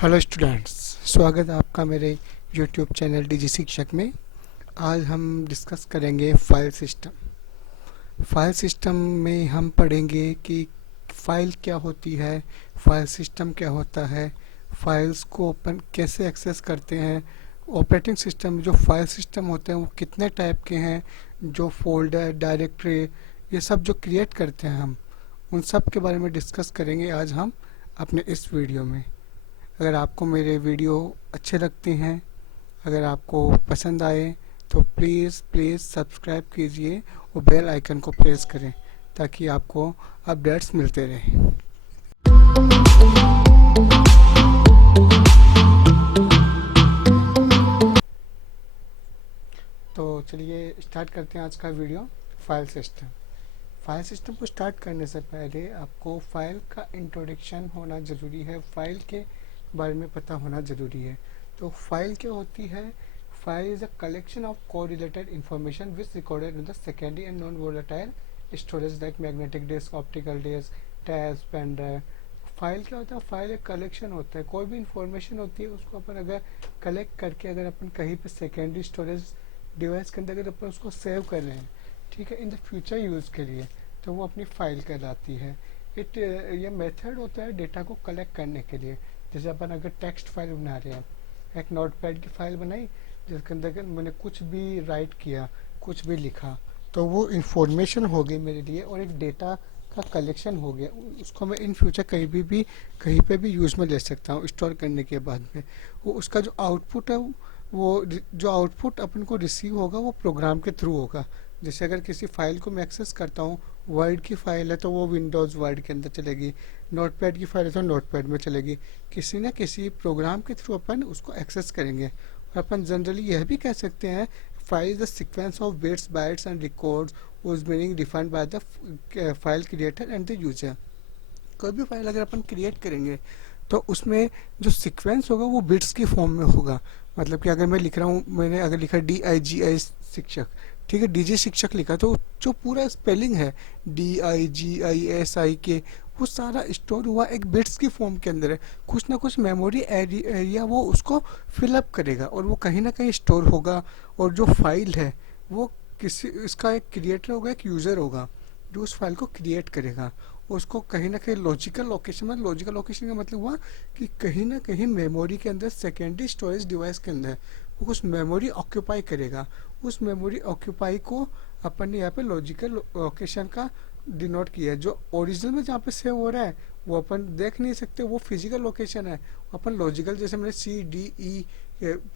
Hello students, स्वागत है आपका मेरे यूट्यूब चैनल डीजी शिक्षक में। आज हम डिस्कस करेंगे फाइल सिस्टम। फाइल सिस्टम में हम पढ़ेंगे कि फाइल क्या होती है, फाइल सिस्टम क्या होता है, फाइल्स को अपन कैसे एक्सेस करते हैं, ऑपरेटिंग सिस्टम जो फाइल सिस्टम होते हैं वो कितने टाइप के हैं, जो फोल्डर, डायरेक्टरी, ये सब जो क्रिएट करते हैं हम उन सब के बारे में डिस्कस करेंगे आज हम अपने इस वीडियो में। अगर आपको मेरे वीडियो अच्छे लगते हैं, अगर आपको पसंद आए तो प्लीज़ प्लीज़ सब्सक्राइब कीजिए और बेल आइकन को प्रेस करें ताकि आपको अपडेट्स मिलते रहें। तो चलिए स्टार्ट करते हैं आज का video. File system. File system को स्टार्ट करने से पहले आपको फाइल का इंट्रोडक्शन होना ज़रूरी है, फाइल के बारे में पता होना ज़रूरी है। तो फाइल क्या होती है? File is a collection of correlated information which recorded in the secondary and non volatile storage like magnetic disk, optical disk, tabs, pen drive. File क्या होता है? फाइल एक कलेक्शन होता है, कोई भी इंफॉर्मेशन होती है उसको अपन अगर कलेक्ट करके अगर अपन कहीं पे सेकेंडरी स्टोरेज डिवाइस के अंदर अगर अपन उसको सेव कर रहे हैं, ठीक है, इन द फ्यूचर यूज़ के लिए, तो वो अपनी फाइल कहलाती है। ये मेथड होता है डेटा को कलेक्ट करने के लिए। जैसे अपन अगर टेक्स्ट फाइल बना रहे हैं, एक नोटपैड की फाइल बनाई जिसके अंदर मैंने कुछ भी राइट किया, कुछ भी लिखा, तो वो इंफॉर्मेशन हो गई मेरे लिए और एक डेटा का कलेक्शन हो गया। उसको मैं इन फ्यूचर कहीं पे भी यूज़ में ले सकता हूँ स्टोर करने के बाद में। वो उसका जो आउटपुट है, वो जो आउटपुट अपन को रिसीव होगा वो प्रोग्राम के थ्रू होगा। जैसे अगर किसी फाइल को मैं एक्सेस करता हूँ, वर्ड की फाइल है तो वो विंडोज़ वर्ड के अंदर चलेगी, नोटपैड की फाइल है तो नोटपैड में चलेगी। किसी न किसी प्रोग्राम के थ्रू अपन उसको एक्सेस करेंगे। और अपन जनरली यह भी कह सकते हैं file the sequence of bits, bytes and records whose meaning defined by the file creator and the user। कोई भी फाइल अगर अपन क्रिएट करेंगे तो उसमें जो सीक्वेंस होगा वो बिट्स की फॉर्म में होगा। मतलब कि अगर मैं लिख रहा हूँ, मैंने अगर लिखा DIGI शिक्षक, ठीक है, डीजे शिक्षक लिखा, तो जो पूरा स्पेलिंग है DIGISIK, वो सारा स्टोर हुआ एक बिट्स की फॉर्म के अंदर है। कुछ ना कुछ मेमोरी एरिया वो उसको फिलअप करेगा और वो कहीं ना कहीं स्टोर होगा। और जो फाइल है वो किसी, इसका एक क्रिएटर होगा, एक यूज़र होगा जो उस फाइल को क्रिएट करेगा। उसको कहीं ना कहीं लॉजिकल लोकेशन में, लॉजिकल लोकेशन का मतलब हुआ कि कहीं ना कहीं मेमोरी के अंदर, सेकेंडरी स्टोरेज डिवाइस के अंदर वो कुछ मेमोरी ऑक्यूपाई करेगा। उस मेमोरी ऑक्यूपाई को अपन ने यहाँ पे लॉजिकल लोकेशन का डिनोट किया है। जो ओरिजिनल में जहाँ पे सेव हो रहा है वो अपन देख नहीं सकते, वो फिजिकल लोकेशन है। अपन लॉजिकल, जैसे मैंने CDE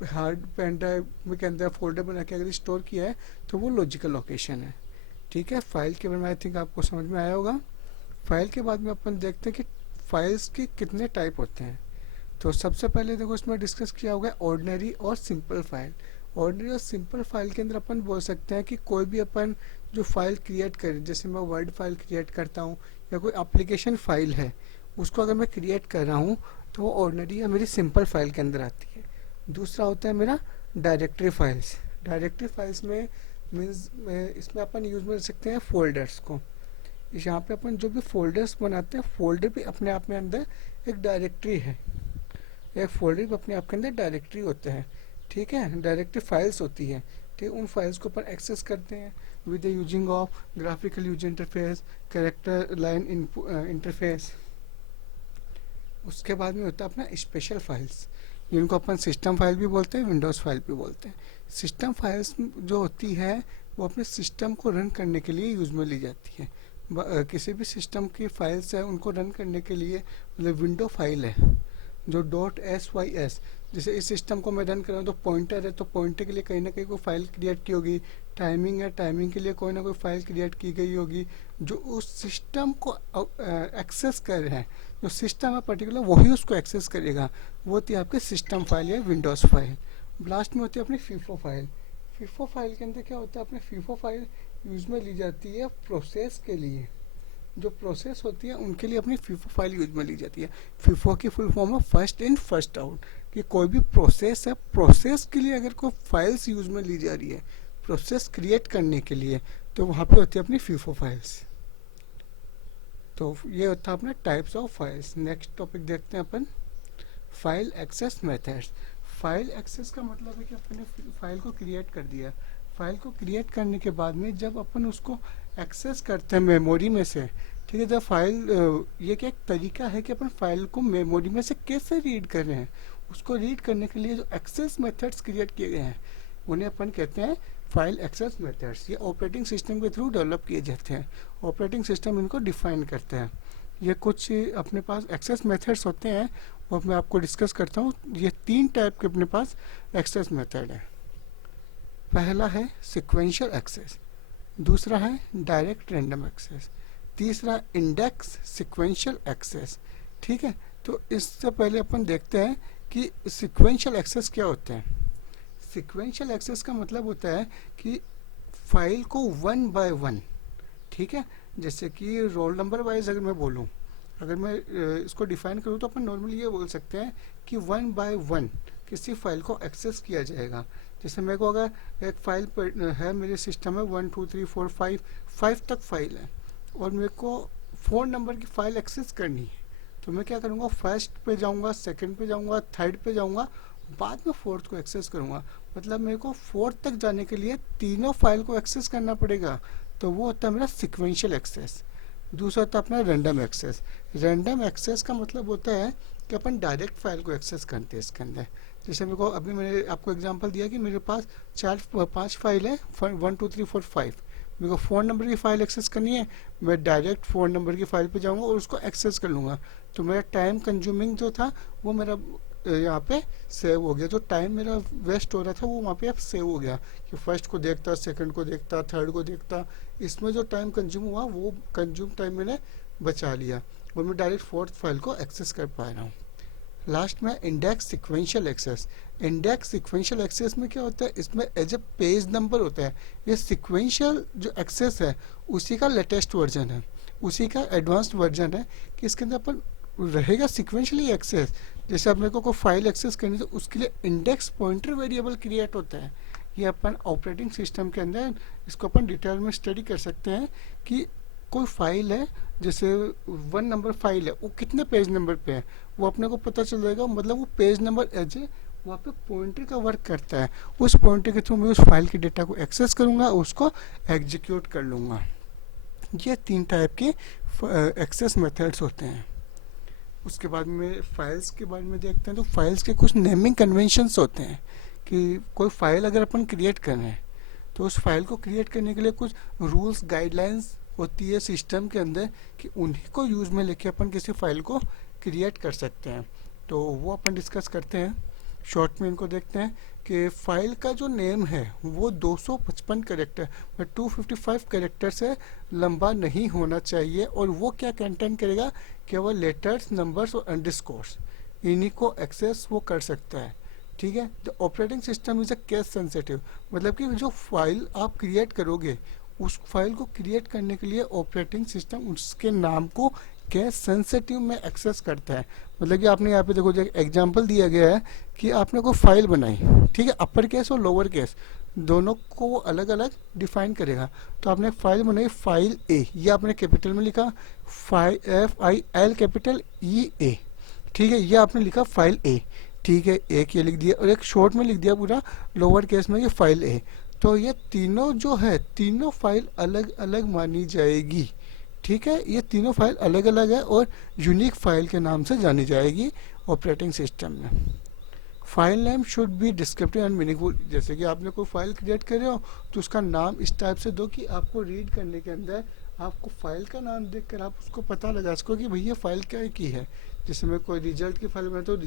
हार्ड पेन ड्राइव के अंदर फोल्डर बना के अगर स्टोर किया है तो वो लॉजिकल लोकेशन है। ठीक है, फाइल के बारे में आई थिंक आपको समझ में आया होगा। फाइल के बाद में अपन देखते हैं कि फाइल्स के कितने टाइप होते हैं। तो सबसे पहले देखो इसमें डिस्कस किया होगा ऑर्डिनरी और सिंपल फाइल। ऑर्डिनरी और सिंपल फाइल के अंदर अपन बोल सकते हैं कि कोई भी अपन जो फाइल क्रिएट करें, जैसे मैं वर्ड फाइल क्रिएट करता हूँ या कोई एप्लीकेशन फाइल है, उसको अगर मैं क्रिएट कर रहा हूँ तो वो ऑर्डिनरी या मेरी सिंपल फाइल के अंदर आती है। दूसरा होता है मेरा डायरेक्टरी फाइल्स। डायरेक्टरी फाइल्स में मीन्स इसमें अपन यूज में सकते हैं फोल्डर्स को। यहाँ पे अपन जो भी फोल्डर्स बनाते हैं, फोल्डर भी अपने आप में अंदर एक डायरेक्टरी है। एक फोल्डर भी अपने आप के अंदर डायरेक्टरी होते हैं। ठीक है, डायरेक्टरी फाइल्स होती है। ठीक, उन फाइल्स को अपन एक्सेस करते हैं with the using of graphical user interface, character line interface. उसके बाद में होता है अपना स्पेशल फाइल्स, जिनको अपन सिस्टम फाइल भी बोलते हैं, विंडोज़ फाइल भी बोलते हैं। सिस्टम फाइल्स जो होती है वो अपने सिस्टम को रन करने के लिए यूज में ली जाती है। किसी भी सिस्टम की फाइल्स है उनको रन करने के लिए, मतलब विंडो फाइल है जो .sys, जैसे इस सिस्टम को मैं रन कर रहा हूँ तो पॉइंटर है, तो पॉइंटर के लिए कहीं ना कहीं कोई फाइल क्रिएट की होगी। टाइमिंग है, टाइमिंग के लिए कोई ना कोई फाइल क्रिएट की गई होगी। जो उस सिस्टम को एक्सेस कर रहे हैं, जो सिस्टम है पर्टिकुलर, वही उसको एक्सेस करेगा। वो होती है आपके सिस्टम फाइल या विंडोज़ फाइल। लास्ट में होती है अपनी फीफो फाइल। फीफो फाइल के अंदर क्या होता है, अपनी फीफो फाइल यूज में ली जाती है प्रोसेस के लिए। जो प्रोसेस होती है उनके लिए अपनी फीफो फाइल यूज में ली जाती है। फीफो की फुल फॉर्म है फर्स्ट इन फर्स्ट आउट, कि कोई भी प्रोसेस है, प्रोसेस के लिए अगर कोई फाइल्स यूज में ली जा रही है प्रोसेस क्रिएट करने के लिए, तो वहाँ पे होती है अपनी फीफो फाइल्स। तो ये होता है अपना types of files. Next topic देखते हैं अपन, file access methods. File access का मतलब है कि अपने फाइल को क्रिएट कर दिया। फाइल को क्रिएट करने के बाद में जब अपन उसको एक्सेस करते हैं मेमोरी में से, ठीक है, जब फाइल ये क्या एक तरीका है कि अपन फाइल को मेमोरी में से कैसे रीड कर रहे हैं, उसको रीड करने के लिए जो एक्सेस मेथड्स क्रिएट किए गए हैं उन्हें अपन कहते हैं फाइल एक्सेस मेथड्स। ये ऑपरेटिंग सिस्टम के थ्रू डेवलप किए जाते हैं, ऑपरेटिंग सिस्टम इनको डिफाइन करते हैं। ये कुछ अपने पास एक्सेस मेथड्स होते हैं, वो मैं आपको डिस्कस करता हूँ। ये 3 टाइप के अपने पास एक्सेस मेथड है। पहला है सिक्वेंशियल एक्सेस, दूसरा है डायरेक्ट रैंडम एक्सेस, तीसरा इंडेक्स सिक्वेंशियल एक्सेस। ठीक है, तो इससे पहले अपन देखते हैं कि सिक्वेंशियल एक्सेस क्या होते हैं। सिक्वेंशियल एक्सेस का मतलब होता है कि फाइल को 1 बाय 1, ठीक है, जैसे कि रोल नंबर वाइज अगर मैं बोलूँ, अगर मैं इसको डिफाइन करूँ तो अपन नॉर्मली ये बोल सकते हैं कि 1 बाय 1 किसी फाइल को एक्सेस किया जाएगा। जैसे मेरे को अगर एक फाइल पर है, मेरे सिस्टम में 1 2 3 4 5 तक फाइल है और मेरे को 4 नंबर की फाइल एक्सेस करनी है, तो मैं क्या करूँगा, फर्स्ट पे जाऊँगा, सेकंड पे जाऊँगा, थर्ड पे जाऊँगा, बाद में फोर्थ को एक्सेस करूँगा। मतलब मेरे को फोर्थ तक जाने के लिए तीनों फाइल को एक्सेस करना पड़ेगा, तो वो होता है मेरा सिक्वेंशियल एक्सेस। दूसरा होता है अपना रैंडम एक्सेस। रैंडम एक्सेस का मतलब होता है कि अपन डायरेक्ट फाइल को एक्सेस करते हैं इसके अंदर। जैसे मेरे को अभी मैंने आपको एग्जांपल दिया कि मेरे पास 5 फाइल है, 1 2 3 4 5, मेरे को 4 नंबर की फाइल एक्सेस करनी है, मैं डायरेक्ट 4 नंबर की फाइल पे जाऊंगा और उसको एक्सेस कर लूँगा। तो मेरा टाइम कंज्यूमिंग जो था वो मेरा यहाँ पे सेव हो गया, जो टाइम मेरा वेस्ट हो रहा था वो वहाँ पे अब सेव हो गया कि फर्स्ट को देखता, सेकंड को देखता, थर्ड को देखता, इसमें जो टाइम कंज्यूम हुआ वो कंज्यूम टाइम मैंने बचा लिया और मैं डायरेक्ट फोर्थ फाइल को एक्सेस कर पा रहा हूँ। लास्ट में index sequential access. Index sequential access में क्या होता है, इसमें एज ए पेज नंबर होता है। ये सिक्वेंशियल जो एक्सेस है उसी का लेटेस्ट वर्जन है, उसी का एडवांस्ड वर्जन है कि इसके अंदर अपन रहेगा सिक्वेंशियली एक्सेस। जैसे अब मेरे को कोई फाइल एक्सेस करनी तो उसके लिए इंडेक्स पॉइंटर वेरिएबल क्रिएट होता है। ये अपन ऑपरेटिंग सिस्टम के अंदर इसको अपन डिटेल में स्टडी कर सकते हैं कि कोई फाइल है, जैसे 1 नंबर फाइल है, वो कितने पेज नंबर पे है वो अपने को पता चल जाएगा। मतलब वो पेज नंबर एज ए वहाँ पे पॉइंटर का वर्क करता है। उस पॉइंटर के थ्रू मैं उस फाइल के डेटा को एक्सेस करूँगा, उसको एग्जीक्यूट कर लूँगा। ये 3 टाइप के एक्सेस मेथड्स होते हैं। उसके बाद में फाइल्स के बारे में देखते हैं। तो फाइल्स के कुछ नेमिंग कन्वेंशंस होते हैं कि कोई फाइल अगर अपन क्रिएट कर रहे हैं तो उस फाइल को क्रिएट करने के लिए कुछ रूल्स गाइडलाइंस होती है सिस्टम के अंदर कि उन्हीं को यूज़ में लेके अपन किसी फाइल को क्रिएट कर सकते हैं। तो वो अपन डिस्कस करते हैं, शॉर्ट में इनको देखते हैं कि फाइल का जो नेम है वो 255 कैरेक्टर 255 कैरेक्टर से लंबा नहीं होना चाहिए और वो क्या कंटेंट करेगा, केवल लेटर्स, नंबर्स और अंडरस्कोर्स, इन्हीं को एक्सेस वो कर सकता है। ठीक है, the operating system is a case sensitive, मतलब कि जो फाइल आप क्रिएट करोगे उस फाइल को क्रिएट करने के लिए ऑपरेटिंग सिस्टम उसके नाम को केस सेंसिटिव में एक्सेस करता है। मतलब कि आपने यहाँ पे देखो, जो एग्जांपल दिया गया है कि आपने कोई फाइल बनाई, ठीक है, अपर केस और लोअर केस दोनों को वो अलग अलग डिफाइन करेगा। तो आपने एक फाइल बनाई फाइल ए, ये आपने कैपिटल में लिखा FIL कैपिटल EA, ठीक है, ये आपने लिखा फाइल ए, ठीक है, एक ये लिख दिया और एक शॉर्ट में लिख दिया पूरा लोअर केस में ये फाइल ए। तो ये तीनों जो है तीनों फाइल अलग अलग मानी जाएगी। ठीक है, ये तीनों फाइल अलग अलग है और यूनिक फाइल के नाम से जानी जाएगी ऑपरेटिंग सिस्टम में। File name should be descriptive and meaningful. जैसे कि आपने कोई फाइल क्रिएट कर रहे हो तो उसका नाम इस टाइप से दो कि आपको रीड करने के अंदर आपको फाइल का नाम देखकर आप उसको पता लगा सको कि भैया फाइल क्या की है। जैसे मैं कोई रिजल्ट की फाइल बनाता हूँ,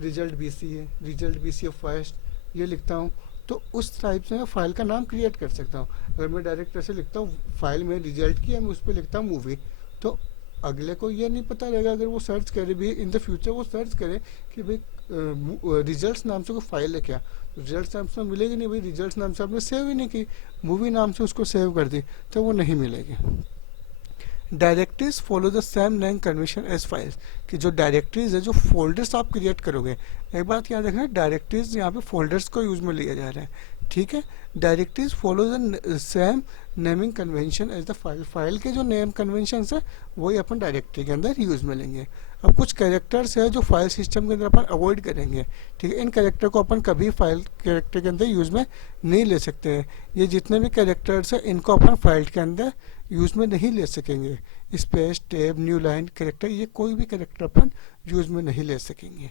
रिजल्ट BC है, रिजल्ट BC फर्स्ट ये लिखता हूँ, तो उस टाइप से मैं फाइल का नाम क्रिएट कर सकता हूँ। अगर मैं डायरेक्ट ऐसे लिखता हूँ फाइल में रिजल्ट की है, मैं उस पर लिखता हूँ मूवी, तो अगले को ये नहीं पता रहेगा, अगर वो सर्च करे भी इन द फ्यूचर वो सर्च करे कि भाई रिजल्ट्स नाम से कोई फाइल है क्या, रिजल्ट्स नाम से मिलेगी नहीं। भाई रिजल्ट्स नाम से आपने सेव ही नहीं की, मूवी नाम से उसको सेव कर दी, तो वो नहीं मिलेगी। Directories follow the same name convention as files, कि जो डायरेक्टरीज है, जो फोल्डर्स आप क्रिएट करोगे, एक बात याद रखना, डायरेक्टरीज यहाँ पे फोल्डर्स को यूज में लिया जा रहा है। ठीक है, directories follow the same naming convention as the file, file के जो नेम कन्वेंशन है वही अपन डायरेक्टरी के अंदर यूज में लेंगे। अब कुछ कैरेक्टर्स है जो फाइल सिस्टम के अंदर अपन अवॉइड करेंगे, ठीक है। इन कैरेक्टर को अपन कभी फाइल कैरेक्टर के अंदर यूज़ में नहीं ले सकते हैं। ये जितने भी कैरेक्टर्स हैं इनको अपन फाइल के अंदर यूज़ में नहीं ले सकेंगे। Space, tab, new line, character, ये कोई भी कैरेक्टर अपन यूज़ में नहीं ले सकेंगे।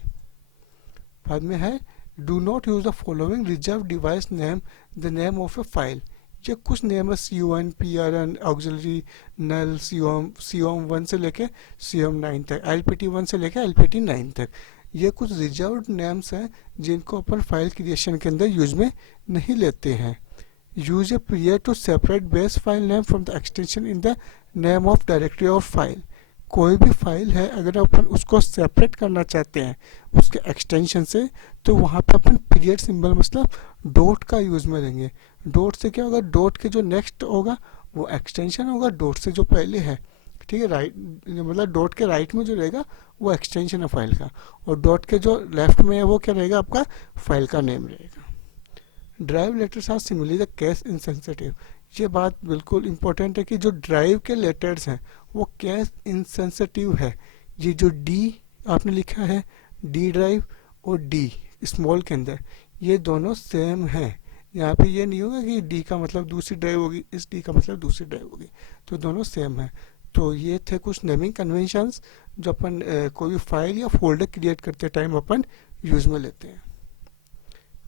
बाद में है do not use the following reserve device name the name of A file. ये कुछ नेम है CON, PRN, ऑक्सिलरी, नल, COM 1 से लेके COM 9 तक, LPT 1 से लेके LPT 9 तक। ये कुछ रिजर्व्ड नेम्स हैं जिनको अपन फाइल क्रिएशन के अंदर यूज में नहीं लेते हैं। Use a period to separate base file name from the extension in the name of directory of file. कोई भी फाइल है अगर अपन उसको सेपरेट करना चाहते हैं उसके एक्सटेंशन से, तो वहाँ पे अपन पीरियड सिंबल मतलब डॉट का यूज में लेंगे। डॉट से क्या होगा, डॉट के जो नेक्स्ट होगा वो एक्सटेंशन होगा डॉट से जो पहले है, ठीक है। राइट मतलब डॉट के राइट में जो रहेगा वो एक्सटेंशन है फाइल का, और डॉट के जो लेफ्ट में है वो क्या रहेगा, आपका फाइल का नेम रहेगा। Drive letters are similarly the case insensitive. ये बात बिल्कुल इंपॉर्टेंट है कि जो ड्राइव के लेटर्स हैं वो केस इनसेंसिटिव है। ये जो डी आपने लिखा है, डी ड्राइव और डी स्मॉल के अंदर, ये दोनों सेम हैं। यहाँ पे ये नहीं होगा कि डी का मतलब दूसरी ड्राइव होगी, इस डी का मतलब दूसरी ड्राइव होगी, तो दोनों सेम है। तो ये थे कुछ नेमिंग कन्वेंशंस जो अपन कोई भी फाइल या फोल्डर क्रिएट करते टाइम अपन यूज में लेते हैं।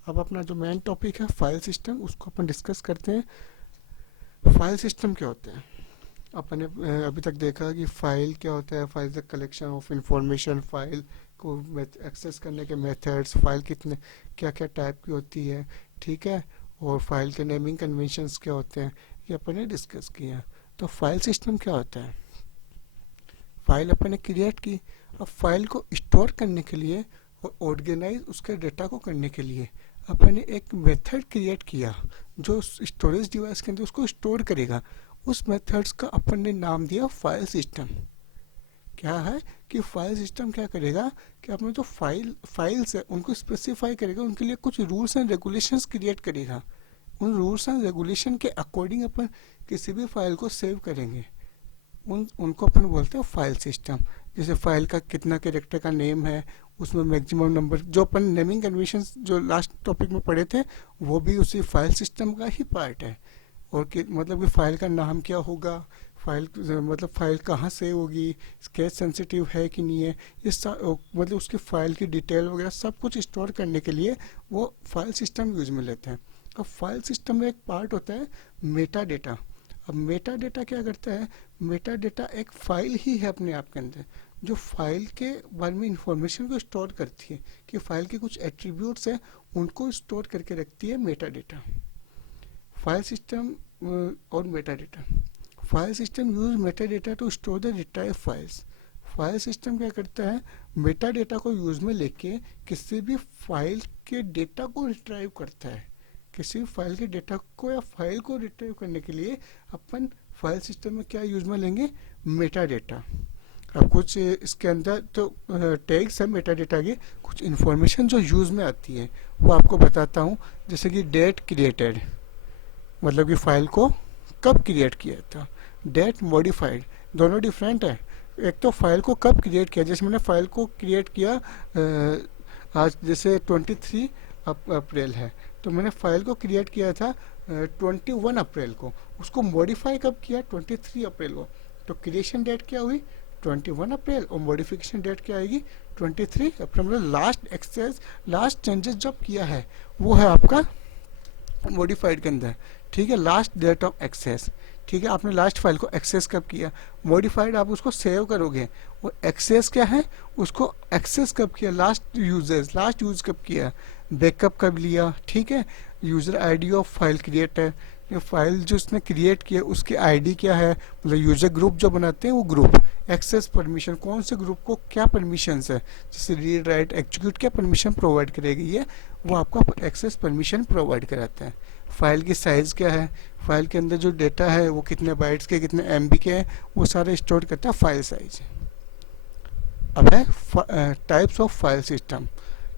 अब अपना जो मेन टॉपिक है फाइल सिस्टम, उसको अपन डिस्कस करते हैं। फाइल सिस्टम क्या होता है? अपन ने अभी तक देखा कि फाइल क्या होता है। File the collection of information, file को एक्सेस करने के मेथड्स, फाइल कितने क्या क्या टाइप की होती है, ठीक है, और फाइल के नेमिंग कन्वेंशंस क्या होते हैं, ये अपन ने डिस्कस किया। तो फाइल सिस्टम क्या होता है? फाइल अपन ने क्रिएट की, अब फाइल को स्टोर करने के लिए और ऑर्गेनाइज उसके डेटा को करने के लिए अपन ने एक मेथड क्रिएट किया जो स्टोरेज डिवाइस के अंदर उसको स्टोर करेगा। उस मेथड्स का अपन ने नाम दिया फाइल सिस्टम। क्या है कि फाइल सिस्टम क्या करेगा कि अपने जो फाइल्स है उनको स्पेसिफाई करेगा, उनके लिए कुछ रूल्स एंड रेगुलेशंस क्रिएट करेगा। उन रूल्स एंड रेगुलेशन के अकॉर्डिंग अपन किसी भी फाइल को सेव करेंगे, उनको अपन बोलते हैं फाइल सिस्टम। जैसे फाइल का कितना कैरेक्टर का नेम है, उसमें मैक्सिमम नंबर, जो अपन नेमिंग कन्वेंशंस जो लास्ट टॉपिक में पढ़े थे वो भी उसी फाइल सिस्टम का ही पार्ट है। और मतलब कि फाइल का नाम क्या होगा, फाइल मतलब फाइल कहाँ सेव होगी, केस सेंसिटिव है कि नहीं है, ये मतलब उसकी फाइल की डिटेल वगैरह सब कुछ स्टोर करने के लिए वो फाइल सिस्टम यूज में लेते हैं। अब फाइल सिस्टम में एक पार्ट होता है मेटा डेटा। अब मेटा डेटा क्या करता है? मेटा डेटा एक फाइल ही है अपने आप के अंदर जो फाइल के बारे में इंफॉर्मेशन को स्टोर करती है, कि फाइल के कुछ एट्रीब्यूट्स हैं उनको स्टोर करके रखती है मेटा डेटा। फाइल सिस्टम और meta data. File system use meta data to store the retrieve files. File system क्या करता है? मेटा डेटा को यूज में लेके किसी भी फाइल के डेटा को रिट्राइव करता है। किसी भी फाइल के डेटा को या फाइल को रिट्राइव करने के लिए अपन फाइल सिस्टम में क्या यूज में लेंगे? Meta data. अब कुछ इसके अंदर तो टैग्स है मेटा डेटा के, कुछ इन्फॉर्मेशन जो यूज में आती है वो आपको बताता हूँ। जैसे कि डेट क्रिएटेड, मतलब कि फाइल को कब क्रिएट किया था। डेट मॉडिफाइड, दोनों डिफरेंट है। एक तो फाइल को कब क्रिएट किया, जैसे मैंने फाइल को क्रिएट किया आज जैसे 23 अप्रैल है, तो मैंने फाइल को क्रिएट किया था 21 अप्रैल को। उसको मॉडिफाई कब किया? 23 अप्रैल को। तो क्रिएशन डेट क्या हुई? 21 अप्रैल, और मॉडिफिकेशन डेट क्या आएगी? 23 अप्रैल। मतलब लास्ट एक्सेस, लास्ट चेंजेस जब किया है वो है आपका मॉडिफाइड के अंदर, ठीक है, लास्ट डेट ऑफ एक्सेस। ठीक है, आपने लास्ट फाइल को एक्सेस कब किया। मॉडिफाइड आप उसको सेव करोगे, और एक्सेस क्या है? उसको एक्सेस कब किया? लास्ट यूजेस, लास्ट यूज कब किया, बैकअप कब लिया, ठीक है। User ID of file creator, ये फाइल जो उसने क्रिएट किया उसकी आईडी क्या है, मतलब यूजर ग्रुप जो बनाते हैं वो ग्रुप। एक्सेस परमिशन, कौन से ग्रुप को क्या परमिशंस है, जैसे रीड राइट एग्जीक्यूट क्या परमिशन प्रोवाइड करेगी, ये वो आपका एक्सेस परमिशन प्रोवाइड कराता है। फाइल की साइज़ क्या है, फाइल के अंदर जो डेटा है वो कितने बाइट्स के, कितने एमबी के हैं, वो सारे स्टोर करता है फाइल साइज। अब है types of file system.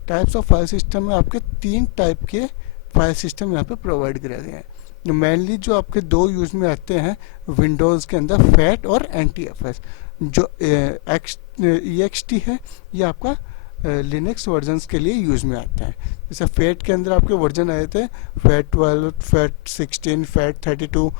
Types of file system में आपके 3 टाइप के फाइल सिस्टम यहाँ पे प्रोवाइड कराए गए हैं। मेनली जो आपके 2 यूज में आते हैं विंडोज़ के अंदर, फैट और NTFS। जो EXT है ये आपका लिनक्स वर्जन्स के लिए यूज़ में आता है। जैसे फैट के अंदर आपके वर्जन आए थे, फैट 12, फैट 16, फैट 32,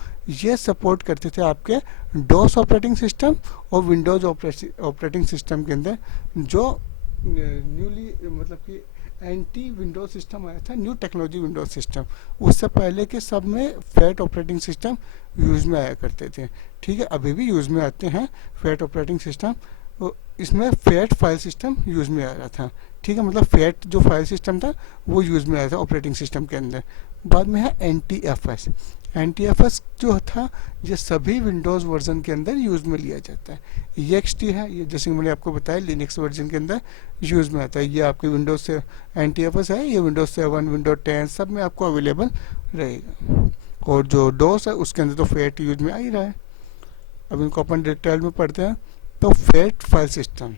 ये सपोर्ट करते थे आपके डोस ऑपरेटिंग सिस्टम और विंडोज़ ऑपरेटिंग सिस्टम के अंदर जो न्यूली मतलब कि एंटी विंडोज सिस्टम आया था, न्यू टेक्नोलॉजी विंडोज सिस्टम, उससे पहले के सब में फैट ऑपरेटिंग सिस्टम यूज़ में आया करते थे। ठीक है, अभी भी यूज़ में आते हैं फैट ऑपरेटिंग सिस्टम। तो इसमें फैट फाइल सिस्टम यूज़ में आ रहा था। ठीक है, मतलब फैट जो फाइल सिस्टम था वो यूज़ में आया था ऑपरेटिंग सिस्टम के अंदर। बाद में है NTFS। NTFS जो था ये सभी विंडोज़ वर्जन के अंदर यूज़ में लिया जाता है। EXT है, ये जैसे मैंने आपको बताया लिनक्स वर्जन के अंदर यूज़ में आता है। ये आपके विंडोज से NTFS है, ये विंडोज 7, विंडोज 10 सब में आपको अवेलेबल रहेगा। और जो डोस है उसके अंदर तो फैट यूज में आ ही रहा है। अब इनको अपन डिटेल में पढ़ते हैं। तो fat file system,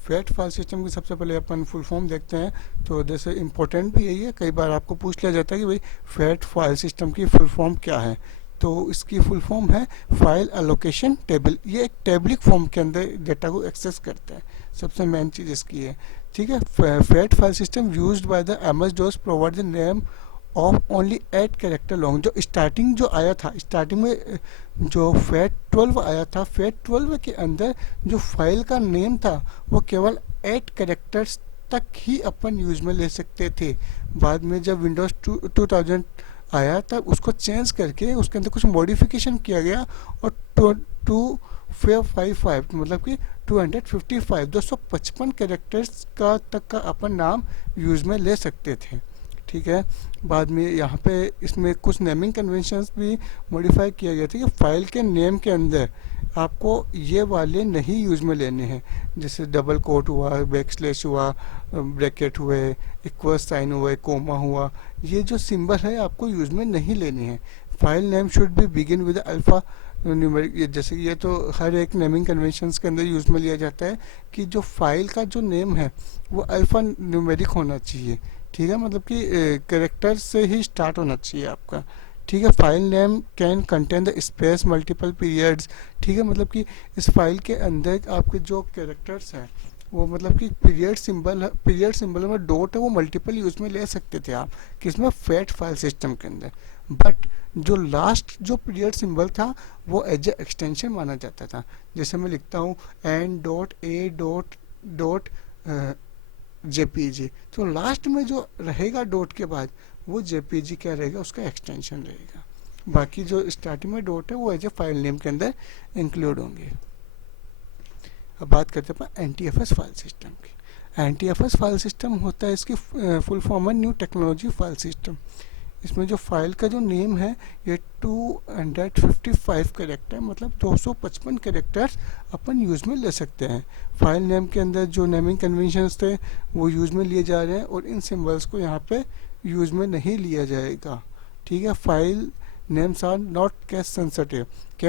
fat file system की सबसे पहले अपन फुल फॉर्म देखते हैं। तो जैसे इम्पोर्टेंट भी यही है, कई बार आपको पूछ लिया जाता है कि भाई फैट फाइल सिस्टम की फुल फॉर्म क्या है। तो इसकी फुल फॉर्म है फाइल एलोकेशन टेबल। ये एक टेबलिक फॉर्म के अंदर डेटा को एक्सेस करता है, सबसे मेन चीज़ इसकी है। ठीक है, fat file system used by the MS-DOS provide the name of only 8 character long. जो स्टार्टिंग जो आया था, स्टार्टिंग में जो फैट 12 आया था, फैट 12 के अंदर जो फाइल का नेम था वो केवल 8 कैरेक्टर्स तक ही अपन यूज में ले सकते थे। बाद में जब विंडोज 2000 आया तब उसको चेंज करके उसके अंदर कुछ मॉडिफिकेशन किया गया और 255 मतलब कि 255 कैरेक्टर्स का तक का अपन नाम यूज में ले सकते थे। ठीक है, बाद में यहाँ पे इसमें कुछ नेमिंग कन्वेंशंस भी मॉडिफाई किया गया था कि फाइल के नेम के अंदर आपको ये वाले नहीं यूज में लेने हैं, जैसे डबल कोट हुआ, बैकस्लैश हुआ, ब्रैकेट हुए, इक्वल साइन हुए, कोमा हुआ, ये जो सिंबल है आपको यूज में नहीं लेने हैं। File name should be begin with alpha numeric. जैसे ये तो हर एक नेमिंग कन्वेंशंस के अंदर यूज में लिया जाता है कि जो फाइल का जो नेम है वो अल्फा न्यूमेरिक होना चाहिए। ठीक है, मतलब कि कैरेक्टर से ही स्टार्ट होना चाहिए आपका। ठीक है, file name can contain the space multiple periods. ठीक है, मतलब कि इस फाइल के अंदर आपके जो कैरेक्टर्स हैं वो मतलब कि पीरियड सिंबल में डॉट है वो मल्टीपल यूज में ले सकते थे आप किसमें, फैट फाइल सिस्टम के अंदर। बट जो लास्ट जो पीरियड सिंबल था वो एज ए एक्सटेंशन माना जाता था। जैसे मैं लिखता हूँ n.a. JPG, तो लास्ट में जो रहेगा डॉट के बाद वो JPG क्या रहेगा, उसका एक्सटेंशन रहेगा। बाकी जो स्टार्टिंग में डॉट है वो एज ए फाइल नेम के अंदर इंक्लूड होंगे। अब बात करते हैं NTFS फाइल सिस्टम की। NTFS फाइल सिस्टम होता है, इसकी फुल फॉर्म है न्यू टेक्नोलॉजी फाइल सिस्टम। इसमें जो फाइल का जो नेम है ये 255 कैरेक्टर मतलब 255 कैरेक्टर्स अपन यूज में ले सकते हैं। फाइल नेम के अंदर जो नेमिंग कन्वेंशंस थे वो यूज में लिए जा रहे हैं और इन सिंबल्स को यहाँ पे यूज में नहीं लिया जाएगा। ठीक है, file names are not case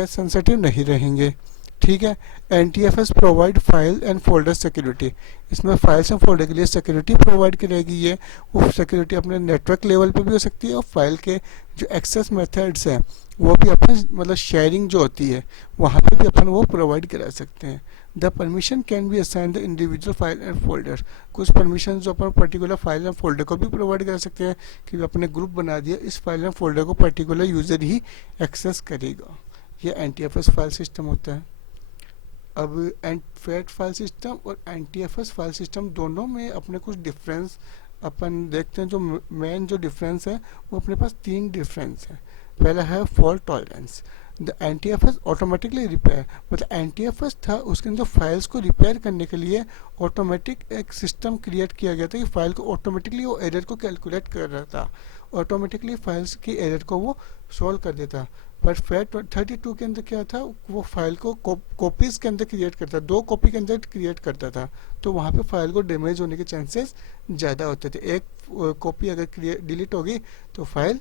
sensitive नहीं रहेंगे। ठीक है, NTFS provide file and folder security. इसमें फाइल्स एंड फोल्डर के लिए सिक्योरिटी प्रोवाइड करेगी। ये वो सिक्योरिटी अपने नेटवर्क लेवल पे भी हो सकती है और फाइल के जो एक्सेस मेथड्स हैं वो भी अपने मतलब शेयरिंग जो होती है वहाँ पे भी अपन वो प्रोवाइड करा सकते हैं। The permission can be assign the individual file and folder. कुछ परमिशन जो अपन पर्टिकुलर फाइल एंड फोल्डर को भी प्रोवाइड करा सकते हैं कि अपने ग्रुप बना दिया, इस फाइल एंड फोल्डर को पर्टिकुलर यूजर ही एक्सेस करेगा। ये NTFS फाइल सिस्टम होता है। अब फैट फाइल सिस्टम और NTFS फाइल सिस्टम दोनों में अपने कुछ डिफरेंस अपन देखते हैं। जो मेन जो डिफरेंस है वो अपने पास 3 डिफरेंस है। पहला है fault tolerance. The NTFS automatically repair, मतलब NTFS था उसके अंदर फाइल्स को रिपेयर करने के लिए ऑटोमेटिक एक सिस्टम क्रिएट किया गया था कि फाइल को ऑटोमेटिकली वो एरर को कैलकुलेट कर रहा था, ऑटोमेटिकली फाइल्स की एरर को वो सॉल्व कर देता। पर फैट 32 के अंदर क्या था, वो फाइल को कॉपीज के अंदर क्रिएट करता, 2 कॉपी के अंदर क्रिएट करता था, तो वहाँ पे फाइल को डैमेज होने के चांसेस ज़्यादा होते थे। एक कॉपी अगर डिलीट होगी तो फाइल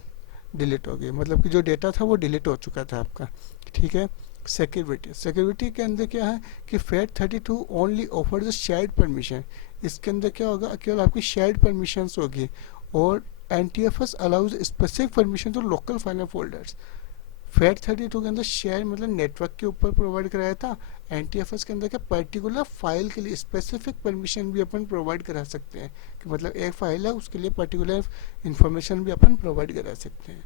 डिलीट हो गई, मतलब कि जो डेटा था वो डिलीट हो चुका था आपका। ठीक है, सिक्योरिटी के अंदर क्या है कि fat 32 only offer the shared permission. इसके अंदर क्या होगा, केवल आपकी शेयर्ड परमिशंस होगी। और NTFS allows specific permission to local file and folders. FAT32 के अंदर शेयर मतलब नेटवर्क के ऊपर प्रोवाइड कराया था। NTFS के अंदर क्या पर्टिकुलर फाइल के लिए स्पेसिफिक परमिशन भी अपन प्रोवाइड करा सकते हैं, कि मतलब एक फाइल है उसके लिए पर्टिकुलर इंफॉर्मेशन भी अपन प्रोवाइड करा सकते हैं।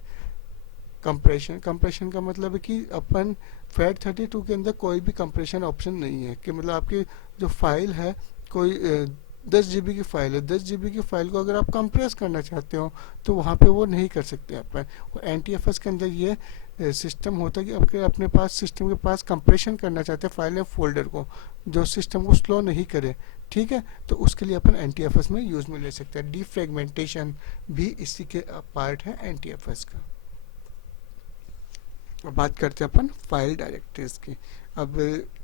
कंप्रेशन का मतलब है कि अपन FAT32 के अंदर कोई भी कंप्रेशन ऑप्शन नहीं है, कि मतलब आपकी जो फाइल है कोई 10 GB की फाइल है, 10 GB की फाइल को अगर आप कंप्रेस करना चाहते हो तो वहाँ पे वो नहीं कर सकते अपन। और NTFS के अंदर ये सिस्टम होता है कि आपके अपने पास सिस्टम के पास कंप्रेशन करना चाहते हैं फाइल या फोल्डर को जो सिस्टम को स्लो नहीं करे, ठीक है, तो उसके लिए अपन NTFS में यूज़ में ले सकते हैं। डिफ्रेगमेंटेशन भी इसी के पार्ट है NTFS का। अब बात करते हैं अपन फाइल डायरेक्टरीज की। अब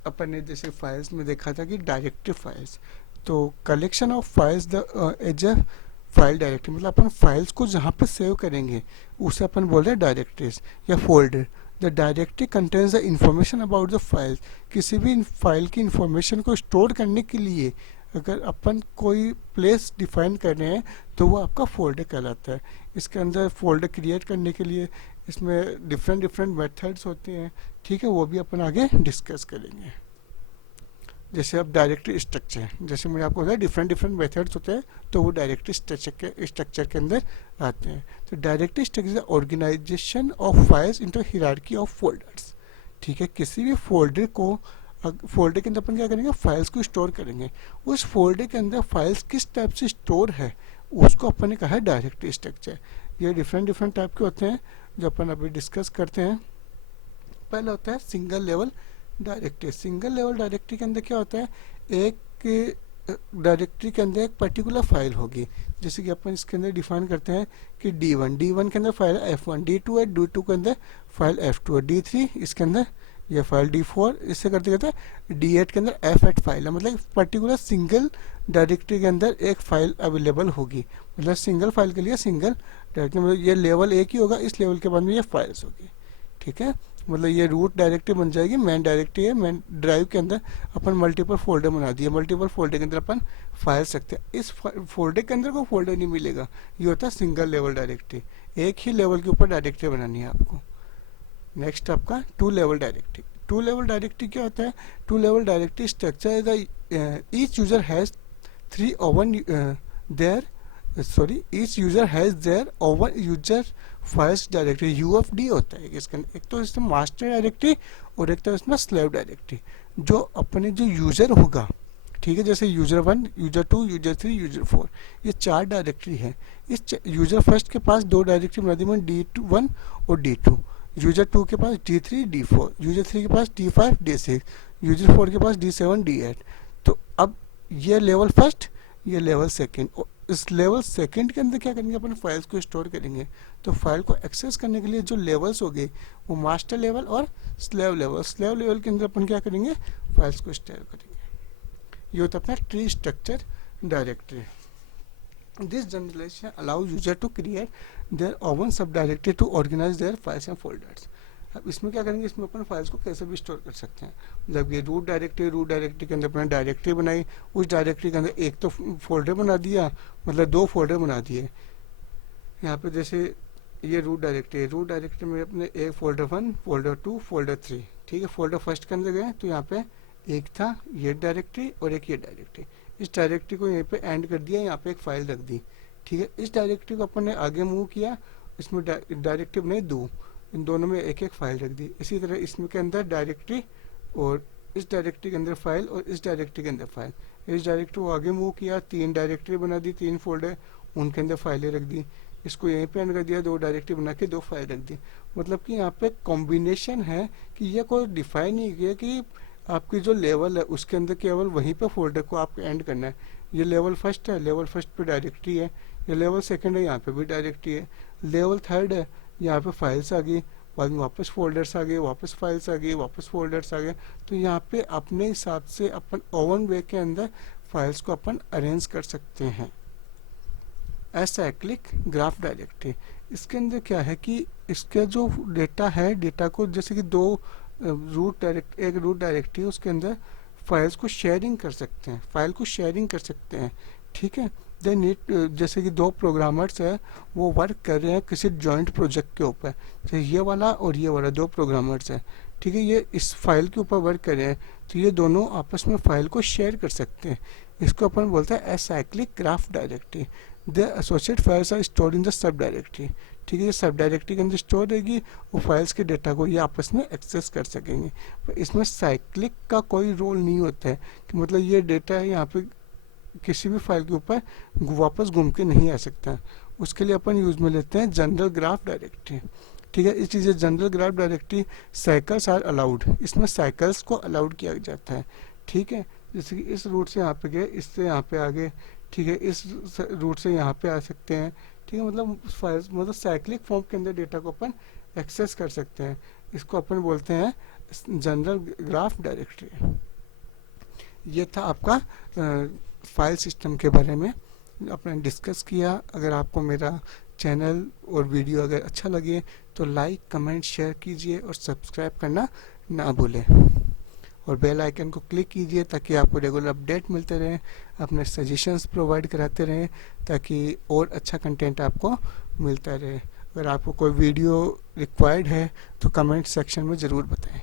अपन ने जैसे फाइल्स में देखा था कि डायरेक्टरी फाइल्स, तो collection of files the as a file directory, मतलब अपन फाइल्स को जहाँ पे सेव करेंगे उसे अपन बोल रहे हैं डायरेक्टरीज या folder. The directory contains the information about the file, किसी भी फाइल की इंफॉर्मेशन को स्टोर करने के लिए अगर अपन कोई प्लेस डिफाइन कर रहे हैं तो वो आपका फोल्डर कहलाता है। इसके अंदर फोल्डर क्रिएट करने के लिए इसमें डिफरेंट मेथड्स होते हैं, ठीक है, वो भी अपन आगे डिस्कस करेंगे। जैसे अब डायरेक्टरी स्ट्रक्चर, जैसे मैंने आपको बताया डिफरेंट मेथड्स होते हैं, तो वो डायरेक्टरी स्ट्रक्चर के अंदर आते हैं। तो directory structure organisation of files into hierarchy of folders, ठीक है, किसी भी फोल्डर के अंदर अपन क्या करेंगे, फाइल्स को स्टोर करेंगे। उस फोल्डर के अंदर फाइल्स किस टाइप से स्टोर है उसको अपन ने कहा है डायरेक्टरी स्ट्रक्चर। ये डिफरेंट टाइप के होते हैं जो अपन अभी डिस्कस करते हैं। पहला होता है single level directory. Single level directory के अंदर क्या होता है, एक डायरेक्टरी के अंदर एक पर्टिकुलर फाइल होगी, जैसे कि अपन इसके अंदर डिफाइन करते हैं कि D1 के अंदर फाइल है F1, D2 है, D2 के अंदर फाइल F2 है, D3 इसके अंदर ये फाइल D4, इससे करते करते D8 के अंदर F8 फाइल है। मतलब पर्टिकुलर सिंगल डायरेक्टरी के अंदर एक फाइल अवेलेबल होगी, मतलब सिंगल फाइल के लिए सिंगल डायरेक्टरी, मतलब ये लेवल एक ही होगा, इस लेवल के बाद में ये फाइल्स होगी, ठीक है। मतलब ये रूट डायरेक्टरी बन जाएगी, मेन डायरेक्टरी है, मेन ड्राइव के अंदर अपन मल्टीपल फोल्डर बना दिए, मल्टीपल फोल्डर के अंदर अपन फाइल्स रखते हैं। इस फोल्डर के अंदर कोई फोल्डर नहीं मिलेगा, ये होता है सिंगल लेवल डायरेक्टरी, एक ही लेवल के ऊपर डायरेक्टरी बनानी है आपको। नेक्स्ट आपका two level directory. Two level directory क्या होता है, two level directory structure each user has three own their each user has their own user files directory, UFD होता है इसका। एक तो इसमें मास्टर डायरेक्टरी और एक तो इसमें स्लेव डायरेक्टरी। जो अपने जो यूजर होगा, ठीक है, जैसे यूजर 1, यूजर 2, यूजर 3, यूजर 4, ये 4 डायरेक्टरी है। इस यूजर फर्स्ट के पास 2 डायरेक्टरी बना दी मैंने, D1 और D2। यूजर 2 के पास D3, D4, यूजर 3 के पास D5, D6, यूजर 4 के पास D7, D8। तो अब ये लेवल फर्स्ट, ये लेवल सेकेंड, इस लेवल सेकंड के अंदर क्या करेंगे, अपन फाइल्स को स्टोर करेंगे। तो फाइल को एक्सेस करने के लिए जो लेवल्स हो गए वो मास्टर लेवल और स्लेव लेवल। स्लेव लेवल के अंदर अपन क्या करेंगे, फाइल्स को स्टोर करेंगे। ये होता है अपना tree structure directory. This generalization allow user to create their own sub directory to organize their files and folders. अब इसमें क्या करेंगे, इसमें अपन फाइल्स को कैसे भी स्टोर कर सकते हैं। जब ये रूट डायरेक्टरी के अंदर अपने डायरेक्टरी बनाई, उस डायरेक्टरी के अंदर एक तो फोल्डर बना दिया, मतलब 2 फोल्डर बना दिए। यहाँ पे जैसे ये रूट डायरेक्टरी में अपने एक फोल्डर 1, फोल्डर 2, फोल्डर 3, ठीक है। फोल्डर फर्स्ट के अंदर गए तो यहाँ पे एक था ये डायरेक्टरी और एक ये डायरेक्टरी। इस डायरेक्टरी को यहाँ पे एंड कर दिया, यहाँ पे एक फाइल रख दी, ठीक है। इस डायरेक्टरी को अपन ने आगे मूव किया, इसमें डायरेक्टरी बनाई 2, इन दोनों में एक एक फाइल रख दी। इसी तरह इसमें के अंदर डायरेक्टरी और इस डायरेक्टरी के अंदर फाइल और इस डायरेक्टरी के अंदर फाइल। इस डायरेक्टरी को आगे मूव किया, 3 डायरेक्टरी बना दी, 3 फोल्डर, उनके अंदर फाइलें रख दी। इसको यहीं पे एंड कर दिया, 2 डायरेक्टरी बना के 2 फाइल रख दी। मतलब कि यहाँ पे कॉम्बिनेशन है कि यह कोई डिफाइन नहीं किया कि आपकी जो लेवल है उसके अंदर केवल वहीं पे फोल्डर को आपको एंड करना है। ये लेवल फर्स्ट है, लेवल फर्स्ट पे डायरेक्टरी है। ये लेवल सेकंड है, यहाँ पे भी डायरेक्टरी है। लेवल थर्ड है, यहाँ पे फाइल्स आ गई, बाद में वापस फोल्डर्स आ गए, वापस फाइल्स आ गई, वापस फोल्डर्स आ गए। तो यहाँ पे अपने हिसाब से अपन ओवन वे के अंदर फाइल्स को अपन अरेंज कर सकते हैं। एसाइक्लिक ग्राफ डायरेक्टरी, इसके अंदर क्या है कि इसका जो डेटा है, डेटा को जैसे कि एक रूट डायरेक्टरी उसके अंदर फाइल्स को शेयरिंग कर सकते हैं, फाइल को शेयरिंग कर सकते हैं, ठीक है। दे नीड, जैसे कि दो प्रोग्रामर्स है वो वर्क कर रहे हैं किसी जॉइंट प्रोजेक्ट के ऊपर, जैसे ये वाला और ये वाला दो प्रोग्रामर्स है, ठीक है, ये इस फाइल के ऊपर वर्क कर रहे हैं, तो ये दोनों आपस में फाइल को शेयर कर सकते हैं। इसको अपन बोलते हैं acyclic graph directory. The associate files are stored in the sub directory, ठीक है, ये सब डायरेक्टरी के अंदर स्टोर रहेगी, वो फाइल्स के डेटा को ये आपस में एक्सेस कर सकेंगे। पर इसमें साइक्लिक का कोई रोल नहीं होता है कि मतलब ये डेटा है यहाँ पे किसी भी फाइल के ऊपर वापस घूम के नहीं आ सकता। उसके लिए अपन यूज में लेते हैं जनरल ग्राफ डायरेक्टरी, ठीक है। इस चीज़ general graph directory cycles are allowed, इसमें साइकिल्स को अलाउड किया जाता है, ठीक है। जैसे कि इस रूट से यहाँ पे गए, इससे यहाँ पे आगे, ठीक है, इस रूट से यहाँ पे आ सकते हैं, ठीक है, मतलब फाइल्स मतलब साइक्लिक फॉर्म के अंदर डेटा को अपन एक्सेस कर सकते हैं। इसको अपन बोलते हैं जनरल ग्राफ डायरेक्टरी। ये था आपका फाइल सिस्टम के बारे में अपने डिस्कस किया। अगर आपको मेरा चैनल और वीडियो अगर अच्छा लगे तो लाइक कमेंट शेयर कीजिए और सब्सक्राइब करना ना भूलें, और बेल आइकन को क्लिक कीजिए ताकि आपको रेगुलर अपडेट मिलते रहें, अपने सजेशंस प्रोवाइड कराते रहें ताकि और अच्छा कंटेंट आपको मिलता रहे। अगर आपको कोई वीडियो रिक्वायर्ड है तो कमेंट सेक्शन में ज़रूर बताएं।